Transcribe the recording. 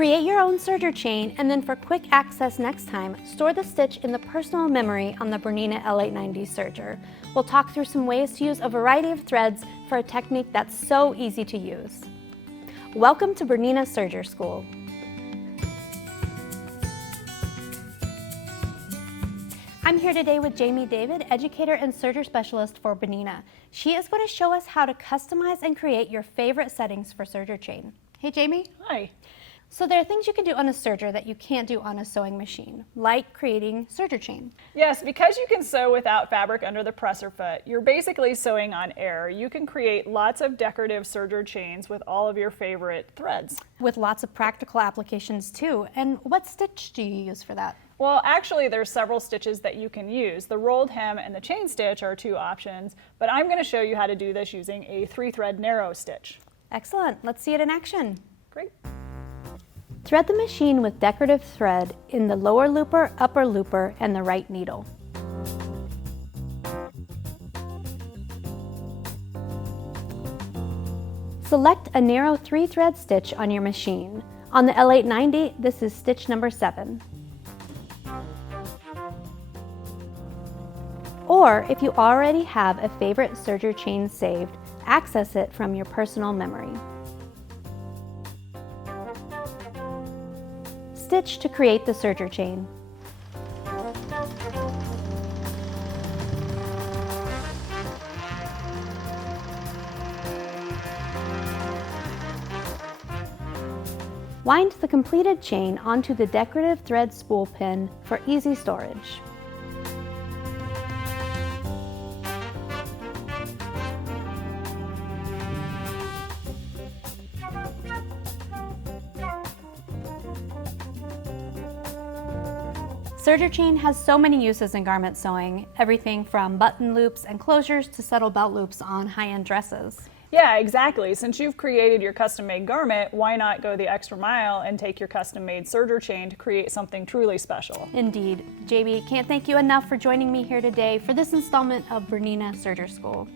Create your own serger chain, and then for quick access next time, store the stitch in the personal memory on the Bernina L890 serger. We'll talk through some ways to use a variety of threads for a technique that's so easy to use. Welcome to Bernina Serger School. I'm here today with Jaime David, educator and serger specialist for Bernina. She is going to show us how to customize and create your favorite settings for serger chain. Hey Jaime. Hi. So there are things you can do on a serger that you can't do on a sewing machine, like creating serger chain. Yes, because you can sew without fabric under the presser foot, you're basically sewing on air. You can create lots of decorative serger chains with all of your favorite threads. With lots of practical applications too. And what stitch do you use for that? Well, actually there's several stitches that you can use. The rolled hem and the chain stitch are two options, but I'm going to show you how to do this using a 3-thread narrow stitch. Excellent. Let's see it in action. Great. Thread the machine with decorative thread in the lower looper, upper looper, and the right needle. Select a narrow 3-thread stitch on your machine. On the L890, this is stitch number 7. Or, if you already have a favorite serger chain saved, access it from your personal memory. Stitch to create the serger chain. Wind the completed chain onto the decorative thread spool pin for easy storage. Serger chain has so many uses in garment sewing, everything from button loops and closures to subtle belt loops on high-end dresses. Yeah, exactly. Since you've created your custom-made garment, why not go the extra mile and take your custom-made serger chain to create something truly special? Indeed. Jaime, can't thank you enough for joining me here today for this installment of Bernina Serger School.